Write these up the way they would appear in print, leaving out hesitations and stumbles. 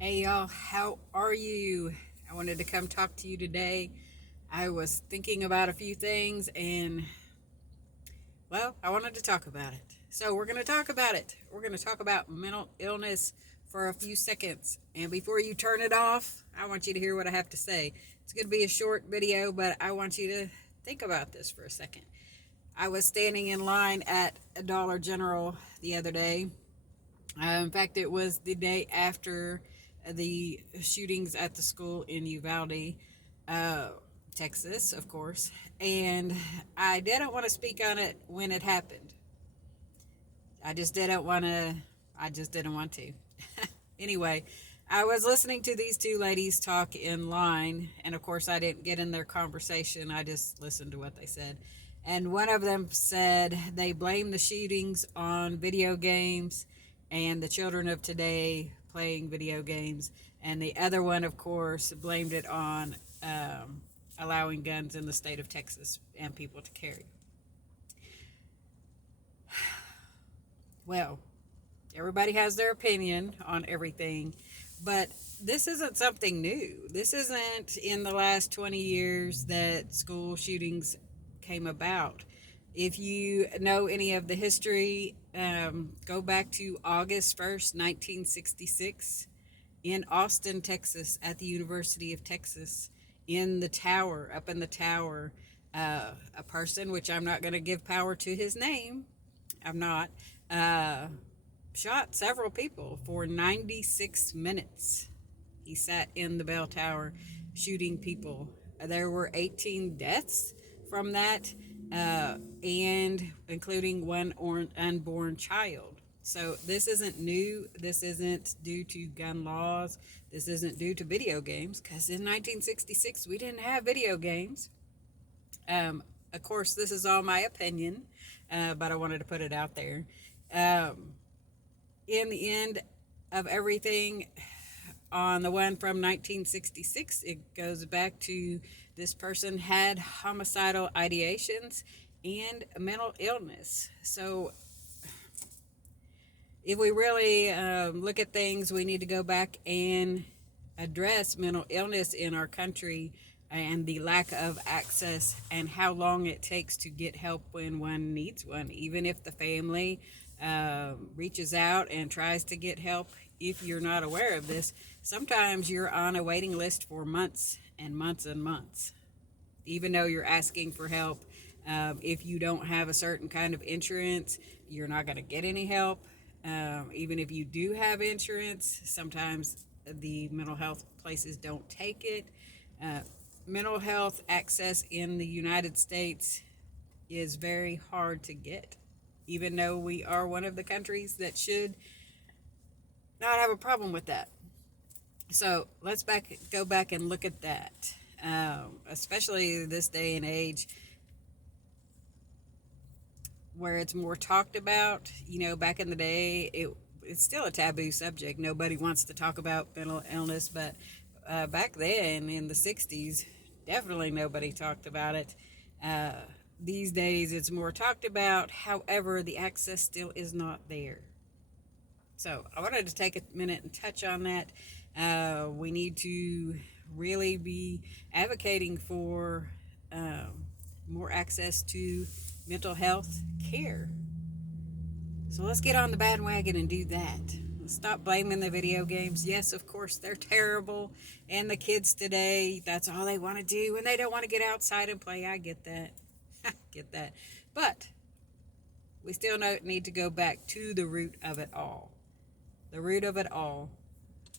Hey y'all, how are you? I wanted to come talk to you today. I was thinking about a few things and, well, I wanted to talk about it. So, we're going to talk about it. We're going to talk about mental illness for a few seconds. And before you turn it off, I want you to hear what I have to say. It's going to be a short video, but I want you to think about this for a second. I was standing in line at a Dollar General the other day. In fact, it was the day after the shootings at the school in Uvalde, uh, Texas, of course. And I didn't want to speak on it when it happened. I just didn't want to. I just didn't want to. Anyway, I was listening to these two ladies talk in line, and of course, I didn't get in their conversation. I just listened to what they said. And one of them said they blame the shootings on video games and the children of today playing video games. And the other one, of course, blamed it on allowing guns in the state of Texas and people to carry. Well, everybody has their opinion on everything, but this isn't something new. This isn't in the last 20 years that school shootings came about. If you know any of the history, go back to August 1st, 1966, in Austin, Texas, at the University of Texas, in the tower, up in the tower, a person, which I'm not going to give power to his name, I'm not, uh, shot several people for 96 minutes. He sat in the bell tower shooting people. There were 18 deaths from that, and including one unborn child. So this isn't new. This isn't due to gun laws. This isn't due to video games, because in 1966 we didn't have video games. Of course, this is all my opinion, but I wanted to put it out there. Um, in the end of everything, on the one from 1966, it goes back to this person had homicidal ideations and mental illness. So, if we really look at things, we need to go back and address mental illness in our country and the lack of access and how long it takes to get help when one needs one, even if the family reaches out and tries to get help. If you're not aware of this, sometimes you're on a waiting list for months and months and months, even though you're asking for help. If you don't have a certain kind of insurance, you're not going to get any help. Even if you do have insurance, sometimes the mental health places don't take it. Uh, Mental health access in the United States is very hard to get, even though we are one of the countries that should not have a problem with that. So let's go back and look at that, especially this day and age where it's more talked about. You know, back in the day, it's still a taboo subject. Nobody wants to talk about mental illness, but back then in the 60s, definitely nobody talked about it. Uh, these days, it's more talked about. However, the access still is not there. So I wanted to take a minute and touch on that. We need to really be advocating for more access to mental health care. So let's get on the bandwagon and do that. Let's stop blaming the video games. Yes, of course, they're terrible. And the kids today, that's all they want to do. And they don't want to get outside and play. I get that. I get that. But we still need to go back to the root of it all. The root of it all.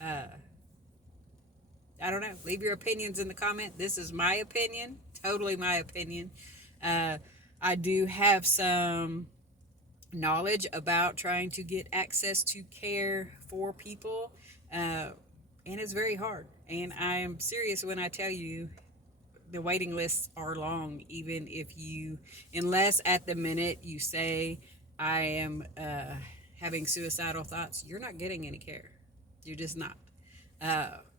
Uh, I don't know. Leave your opinions in the comment. This is my opinion. Totally my opinion. Uh, I do have some knowledge about trying to get access to care for people, and it's very hard. And I am serious when I tell you the waiting lists are long, even if you, unless at the minute you say, I am having suicidal thoughts, you're not getting any care. You're just not.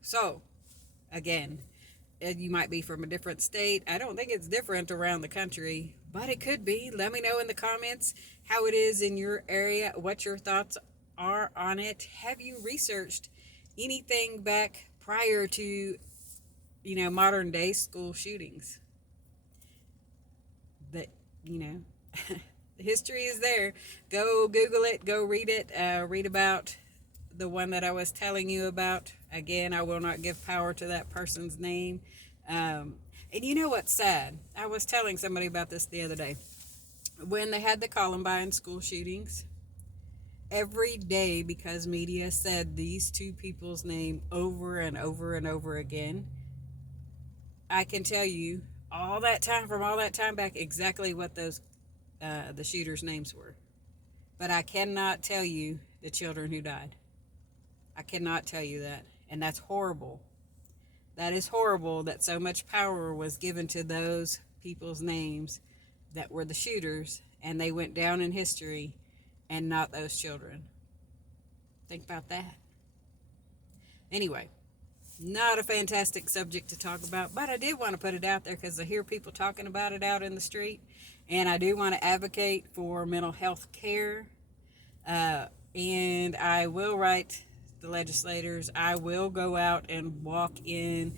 So, again, you might be from a different state. I don't think it's different around the country, but it could be. Let me know in the comments how it is in your area, what your thoughts are on it. Have you researched anything back prior to, modern day school shootings. That, you know, the history is there. Go Google it, go read it, read about the one that I was telling you about. Again, I will not give power to that person's name. And you know what's sad? I was telling somebody about this the other day. When they had the Columbine school shootings, every day, because media said these two people's name over and over and over again, I can tell you all that time, from all that time back, exactly what those the shooters' names were. But I cannot tell you the children who died. I cannot tell you that. And that's horrible. That is horrible that so much power was given to those people's names that were the shooters, and they went down in history, and not those children. Think about that. Anyway, not a fantastic subject to talk about, but I did want to put it out there because I hear people talking about it out in the street, and I do want to advocate for mental health care. And I will write the legislators. I will go out and walk in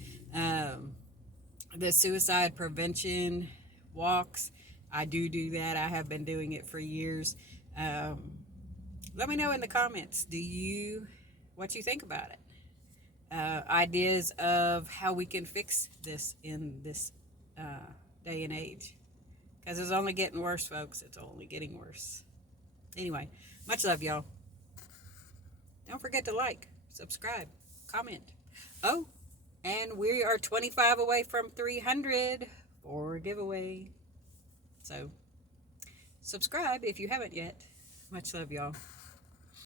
the suicide prevention walks. I do that. I have been doing it for years. Let me know in the comments, what you think about it. Ideas of how we can fix this in this day and age. Because it's only getting worse, folks. It's only getting worse. Anyway, much love, y'all. Don't forget to like, subscribe, comment. Oh, and we are 25 away from 300 for a giveaway. So, subscribe if you haven't yet. Much love, y'all.